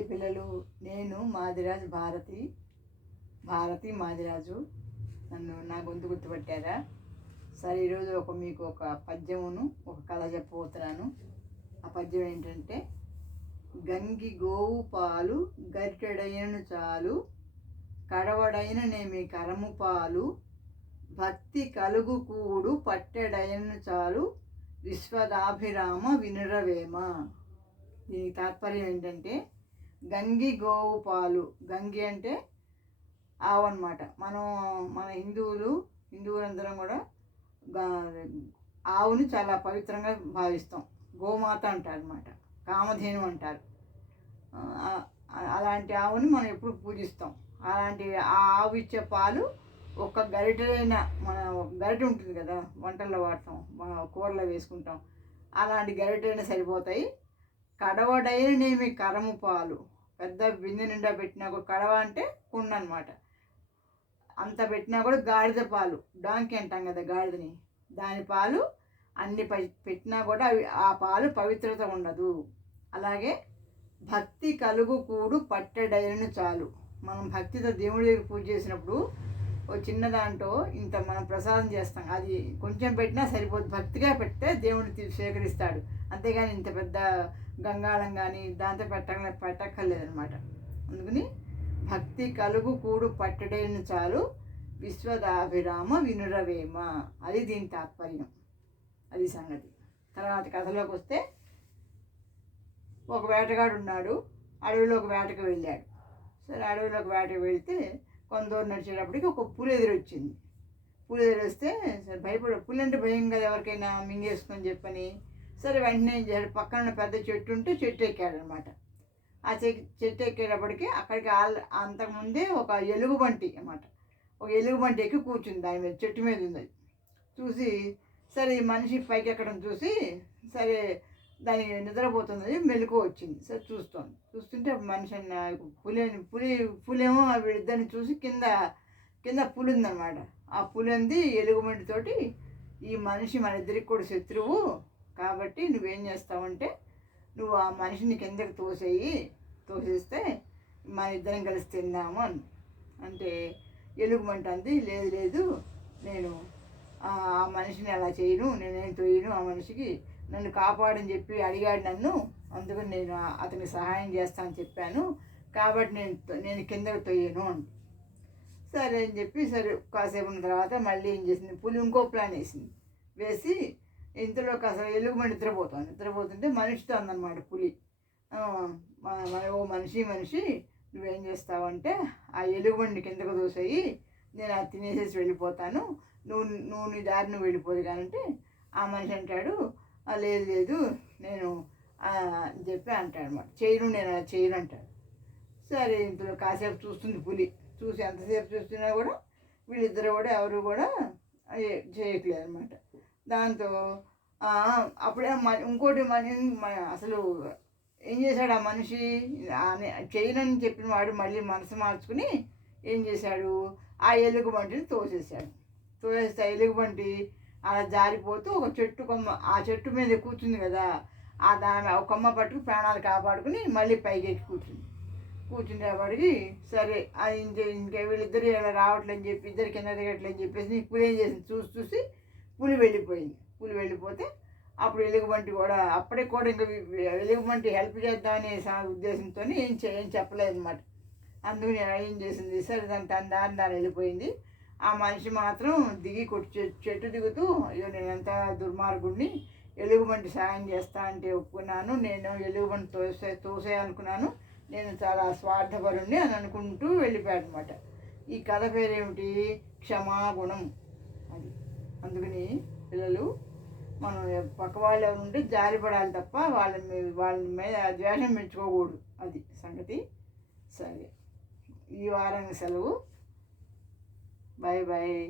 Hi పిల్లలు, నేను మాదిరాజు భారతి మాదిరాజు. నా గొంతు గుర్తుపట్టారా? సరే, ఈరోజు మీకు ఒక పద్యమును ఒక కథ చెప్పబోతున్నాను. ఆ పద్యం ఏంటంటే, గంగి గోవు పాలు గరిటెడైనను చాలు, కడవడైన నేమి కరము పాలు, భక్తి కలుగు కూడు పట్టెడైనను చాలు, విశ్వదాభిరామ వినురవేమ. దీనికి తాత్పర్యం ఏంటంటే, గంగి గోవు పాలు, గంగి అంటే ఆవు అన్నమాట. మన హిందువులందరం కూడా ఆవుని చాలా పవిత్రంగా భావిస్తాం. గోమాత అంటారు అన్నమాట, కామధేను అంటారు. అలాంటి ఆవుని మనం ఎప్పుడు పూజిస్తాం. అలాంటి ఆ ఆవు ఇచ్చే పాలు ఒక గరిటెలైన, మన గరిటె ఉంటుంది కదా, వంటల్లో వాడతాం, కూరలో వేసుకుంటాం, అలాంటి గరిటెలైనా సరిపోతాయి. కడవడైననేమి కరము పాలు, పెద్ద బిందె నిండా పెట్టినా కూడా, కడవ అంటే కుండ అనమాట, అంత పెట్టినా కూడా గాడిద పాలు, డాంకి అంటాం కదా గాడిదని, దాని పాలు అన్ని పెట్టినా కూడా ఆ పాలు పవిత్రత ఉండదు. అలాగే భక్తి కలుగు కూడు పట్టెడైనను చాలు. మనం భక్తితో దేవుడి దగ్గర పూజ చేసినప్పుడు ఓ చిన్న దాంట్లో ఇంత మనం ప్రసాదం చేస్తాం, అది కొంచెం పెట్టినా సరిపోదు. భక్తిగా పెడితే దేవుడిని స్వీకరిస్తాడు. అంతేగాని ఇంత పెద్ద గంగాళం కానీ దాంతో పెట్టక్కర్లేదనమాట. అందుకని భక్తి కలుగు కూడు పట్టడైన చాలు, విశ్వదాభిరామ వినురవేమ, అది దీని తాత్పర్యం. అది సంగతి. తర్వాత కథలోకి వస్తే, ఒక వేటగాడు ఉన్నాడు. అడవిలోకి వేటకు వెళ్ళాడు. సరే, అడవిలోకి వేటకు వెళ్తే కొంత దూరం నడిచేటప్పటికి ఒక పులి ఎదురొచ్చింది. పులి ఎదురొస్తే సరే పులి అంటే భయం కదా ఎవరికైనా, మింగేసుకొని చెప్పని. సరే, వెంటనే ఏం చేశాడు, పక్కన పెద్ద చెట్టు ఉంటే చెట్టు ఎక్కాడనమాట. ఆ చెట్టు ఎక్కేటప్పటికి అక్కడికి అంతకుముందే ఒక ఎలుగుబంటి అన్నమాట, ఒక ఎలుగుబంటి ఎక్కి కూర్చుంది దాని మీద, చెట్టు మీద ఉంది. చూసి సరే ఈ మనిషి పైకి ఎక్కడం చూసి, సరే దానికి నిద్రపోతుంది, మెలకువ వచ్చింది. సరే చూస్తుంటే మనిషి పులేమో వీళ్ళిద్దరిని చూసి కింద పులి ఉందన్నమాట. ఆ పులి అంది ఎలుగుబంటితోటి, ఈ మనిషి మన ఇద్దరికి కూడా శత్రువు, కాబట్టి నువ్వేం చేస్తావంటే, నువ్వు ఆ మనిషిని కిందకి తోసేస్తే మన ఇద్దరం కలిసి తిందాము అంటే, ఎలుగుబంటి అంది, లేదు నేను ఆ మనిషిని అలా చేయను, నేనేం తోయను, ఆ మనిషికి నన్ను కాపాడని చెప్పి అడిగాడు నన్ను, అందుకని నేను అతనికి సహాయం చేస్తానని చెప్పాను, కాబట్టి నేను కిందకి తొయ్యను అని. సరే అని చెప్పి, సరే కాసేపు ఉన్న తర్వాత మళ్ళీ ఏం చేసింది, పులి ఇంకో ప్లాన్ వేసి ఇంతలో అసలు ఎలుగుబంటి నిద్రపోతుంటే మనిషితో అందనమాట పులి, ఓ మనిషి నువ్వేం చేస్తావంటే, ఆ ఎలుగుబండి కిందకు దోసేయి, నేను అది తినేసేసి వెళ్ళిపోతాను, నువ్వు నీ దారిని వెళ్ళిపోదు కానంటే, ఆ మనిషి అంటాడు, లేదు నేను అని చెప్పి అంటాడు అనమాట, నేను అలా చేయను అంటాడు. సరే, ఇంతలో కాసేపు చూస్తుంది పులి. చూసి ఎంతసేపు చూస్తున్నా కూడా వీళ్ళిద్దరు కూడా ఎవరు కూడా చేయట్లేదు అనమాట. దాంతో అప్పుడే ఇంకోటి అసలు ఏం చేశాడు ఆ మనిషి, చేయనని చెప్పిన వాడు మళ్ళీ మనసు మార్చుకుని ఏం చేశాడు, ఆ ఎలుగుబంటిని తోసేస్తే ఆ ఎలుగుబంటి అలా జారిపోతూ ఒక చెట్టు కొమ్మ, ఆ చెట్టు మీద కూర్చుంది కదా, దాని ఒక కొమ్మ పట్టుకు ప్రాణాలు కాపాడుకుని మళ్ళీ పైకి ఎక్కి కూర్చుండేవాడికి, సరే అది ఇంకా వీళ్ళిద్దరు ఇలా రావట్లేని చెప్పి, ఇద్దరు కింద దిగట్లేని చెప్పేసి పులి ఏం చేసింది, చూసి పులి వెళ్ళిపోతే అప్పుడు ఎలుగుబంటి కూడా అప్పటికి కూడా ఇంకా ఎలుగుబంటి హెల్ప్ చేద్దామనే ఉద్దేశంతో ఏం చెప్పలేదు అనమాట. అందుకని ఏం చేసింది, సరే తన దారి వెళ్ళిపోయింది. ఆ మనిషి మాత్రం దిగి చెట్టు దిగుతూ, అయ్యో నేను ఎంత దుర్మార్గుడిని, ఎలుగుబంటి సాయం చేస్తా అంటే ఒప్పుకున్నాను, నేను ఎలుగుబంటి తోసేయాలనుకున్నాను, నేను చాలా స్వార్థపరుణ్ణి అని అనుకుంటూ వెళ్ళిపోయాడు అనమాట. ఈ కథ పేరేమిటి, క్షమాగుణం. అది అందుకని పిల్లలు, మనం పక్క వాళ్ళు ఎవరు ఉంటే జారిపడాలి తప్ప వాళ్ళ మీద ద్వేషం పెంచుకోకూడదు. అది సంగతి. సరే, ఈ వారానికి సెలవు. బాయ్.